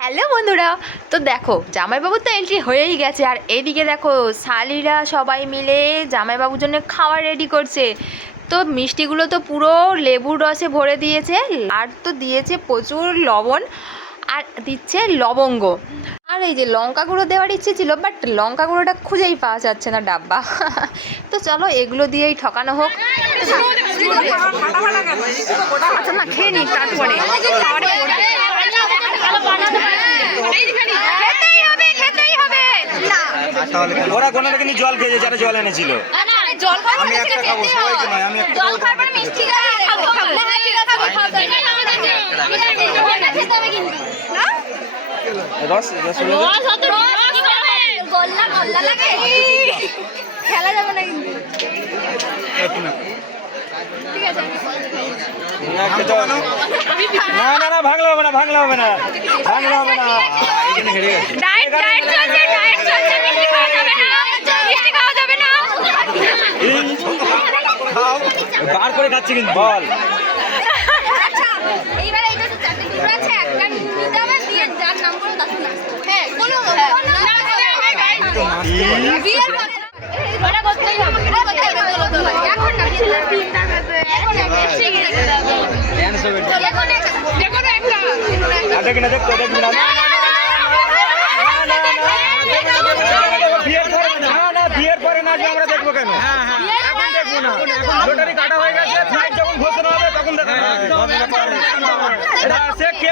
Hello বন্ধুরা তো দেখো জামাইবাবুর তো এন্ট্রি হয়েই গেছে আর এদিকে দেখো শালিরা সবাই মিলে জামাইবাবুর জন্য খাবার রেডি করছে তো মিষ্টিগুলো তো পুরো লেবুর রসে ভরে দিয়েছে আর তো দিয়েছে প্রচুর লবণ আর দিচ্ছে লবঙ্গ আর এই যে লঙ্কা গুঁড়ো দেওয়ার ইচ্ছে ছিল বাট লঙ্কা গুঁড়োটা খুঁজেই পাওয়া যাচ্ছে না ডাব্বা তো চলো এগুলো দিয়েই ঠকানো হোক আচ্ছা না খেয়ে তারপরে খেতেই হবে খেতেই হবে না ওরা কোনো কিন্তু জল খেয়েছে যারা জল এনেছিল? আমি একটা খাব সবাইকে নয় আমি একটা জল খাবার মিষ্টি খাব খাব খাব ঠিক আছে খাব খাব খেতে হবে কিন্তু। না? রস রস গল্লা গল্লা লাগে। খেলা যাবে না কিন্তু। একটু না ঠিক আছে না, হবে না। না না না ভাঙলে হবে না ভাঙলে হবে না। ভাঙলে হবে না। এখানে হেরে গেছে ডায়েট ডায়েট চলছে ডায়েট চলছে মিষ্টি খাওয়া যাবে না। মিষ্টি খাওয়া যাবে না। বার করে খাচ্ছি কিন্তু বল। আচ্ছা এইবার এইটা তো চারটে টুকরো আছে একটা নিতে হবে দিয়ে যার নাম করে তাকে হ্যাঁ কোনো বিয়ের পরে ওটা করতেই হবে। এটা করতেই হবে। এখন একটা দেখো না একটা না বিয়ের পরে না না বিয়ের পরে না আমরা দেখব কেন কাটা হয়ে গেছে তখন দেখা সে কে